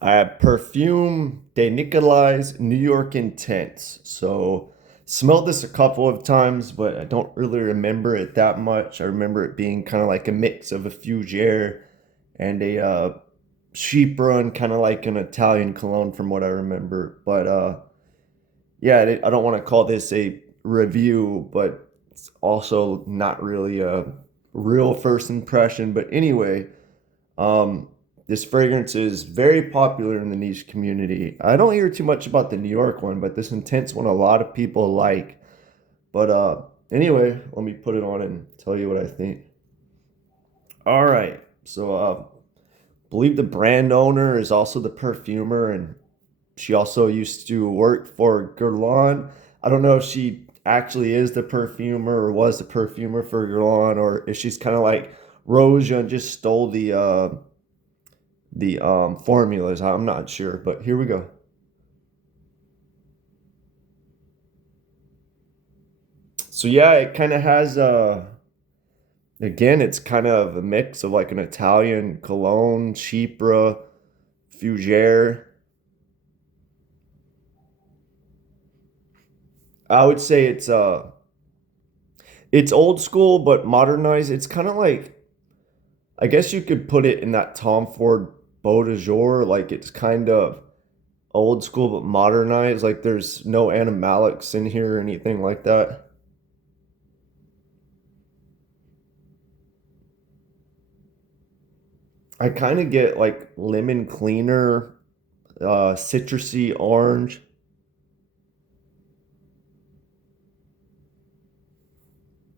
I have Perfume de Nicolai's New York Intense. So smelled this a couple of times, but I don't really remember it that much. I remember it being kind of like a mix of a Fougere and a sheep run, kind of like an Italian cologne from what I remember. But yeah, I don't want to call this a review, but it's also not really a real first impression. But anyway, um, this fragrance is very popular in the niche community. I don't hear too much about the New York one, but this intense one a lot of people like. But anyway, let me put it on and tell you what I think. All right. So believe the brand owner is also the perfumer, and she also used to work for Guerlain. I don't know if she actually is the perfumer or was the perfumer for Guerlain, or if she's kind of like Roja and just stole the formulas. I'm not sure, but here we go. So yeah, it kind of has again, it's kind of a mix of like an Italian cologne, Chypre, Fougere. I would say it's old school but modernized. It's kind of like I guess you could put it in that Tom Ford Beau de Jour. Like it's kind of old school but modernized. Like there's no animalics in here or anything like that. I kind of get like lemon cleaner, citrusy orange,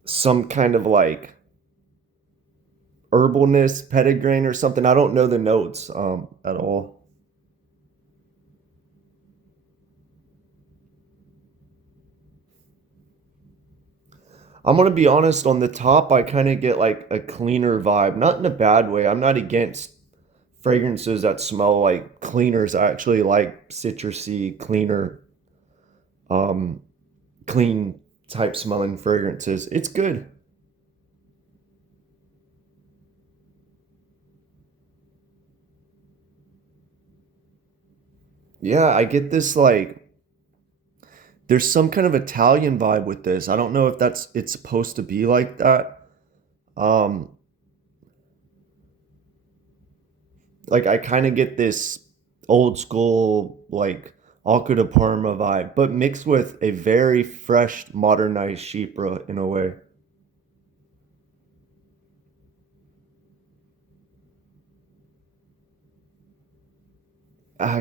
some kind of like herbalness, petitgrain or something. I don't know the notes at all. I'm gonna be honest, on the top, I kind of get like a cleaner vibe, not in a bad way. I'm not against fragrances that smell like cleaners. I actually like citrusy, cleaner, um, clean type smelling fragrances. It's good. Yeah, I get this like there's some kind of Italian vibe with this. I don't know if that's it's supposed to be like that. Um, like I kind of get this old school like Acqua di Parma vibe, but mixed with a very fresh, modernized Chypre in a way.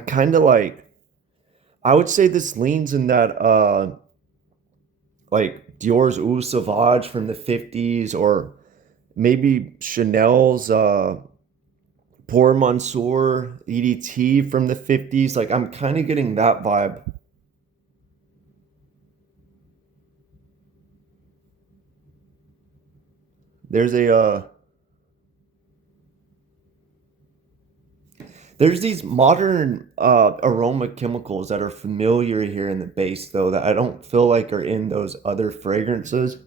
Kind of like I would say this leans in that like Dior's Eau Sauvage from the 50s or maybe Chanel's Pour Monsieur EDT from the 50s. Like I'm kind of getting that vibe. There's a there's these modern aroma chemicals that are familiar here in the base though that I don't feel like are in those other fragrances.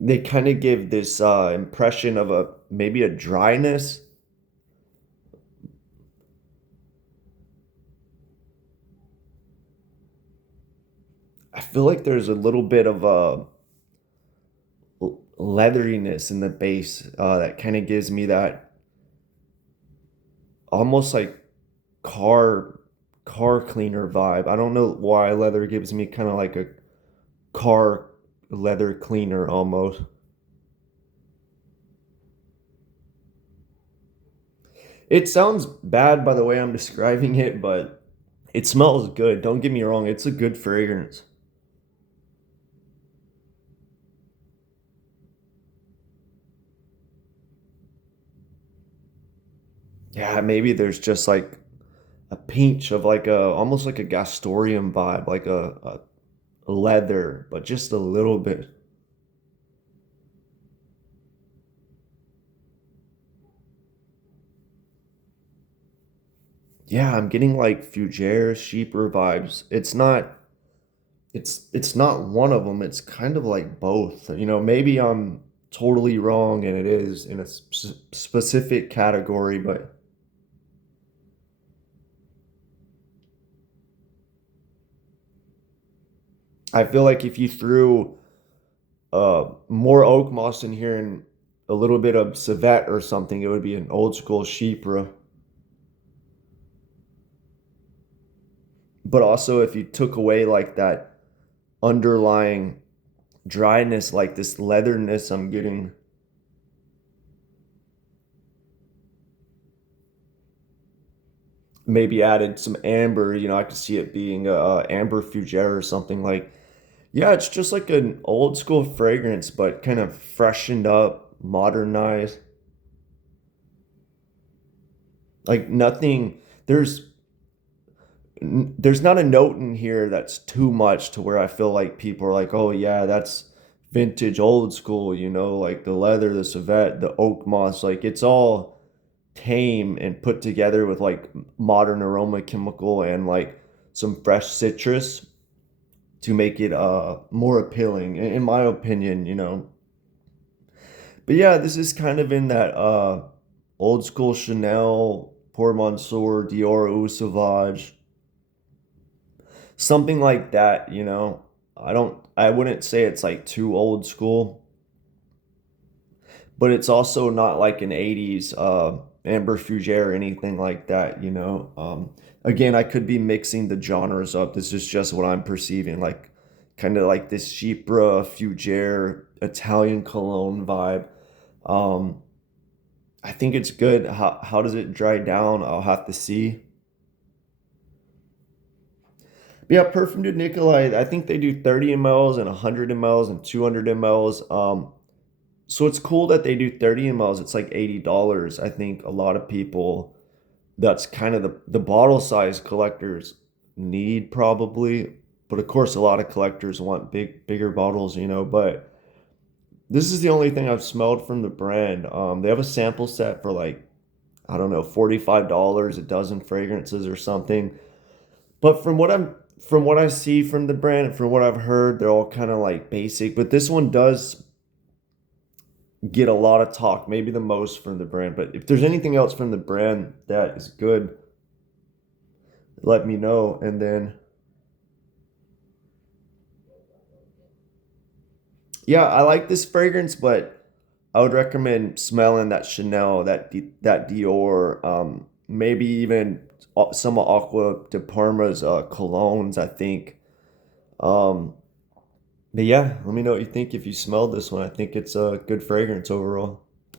They kind of give this impression of a maybe a dryness. I feel like there's a little bit of a leatheriness in the base that kind of gives me that almost like car car cleaner vibe. I don't know why leather gives me kind of like a car leather cleaner almost. It sounds bad by the way I'm describing it, but it smells good. Don't get me wrong, it's a good fragrance. Yeah, maybe there's just like a pinch of like a almost like a Gastorium vibe, like a leather, but just a little bit. Yeah, I'm getting like Fougere, Sheeper vibes. It's not one of them. It's kind of like both. You know, maybe I'm totally wrong and it is in a specific category, but I feel like if you threw more oak moss in here and a little bit of civet or something, it would be an old school chypre. But also, if you took away like that underlying dryness, like this leatherness I'm getting, maybe added some amber, I could see it being a amber fougere or something like. Yeah, it's just like an old school fragrance, but kind of freshened up, modernized. Like nothing, there's not a note in here that's too much to where I feel like people are like, oh yeah, that's vintage old school, like the leather, the civet, the oak moss, like it's all tame and put together with like modern aroma chemical and like some fresh citrus to make it more appealing in my opinion. But yeah, this is kind of in that old school Chanel, Pour Monsieur, Dior Eau Sauvage, something like that. I wouldn't say it's like too old school, but it's also not like an 80s Amber Fougere or anything like that. Again, I could be mixing the genres up. This is just what I'm perceiving, like kind of like this Chypre, Fougere, Italian cologne vibe. Um, I think it's good. How does it dry down? I'll have to see. But yeah, Perfume de Nicolai, I think they do 30 mLs and 100 mLs and 200 mLs. So it's cool that they do 30 mLs. It's like $80. I think a lot of people, that's kind of the bottle size collectors need probably. But of course, a lot of collectors want bigger bottles. But this is the only thing I've smelled from the brand. They have a sample set for like, I don't know, $45, a dozen fragrances or something. But from what I see from the brand and from what I've heard, they're all kind of like basic. But this one does get a lot of talk, maybe the most from the brand. But if there's anything else from the brand that is good, let me know. And then, yeah, I like this fragrance, but I would recommend smelling that Chanel, that Dior, maybe even some of Aqua de Parma's colognes, I think. Um, but yeah, let me know what you think if you smelled this one. I think it's a good fragrance overall.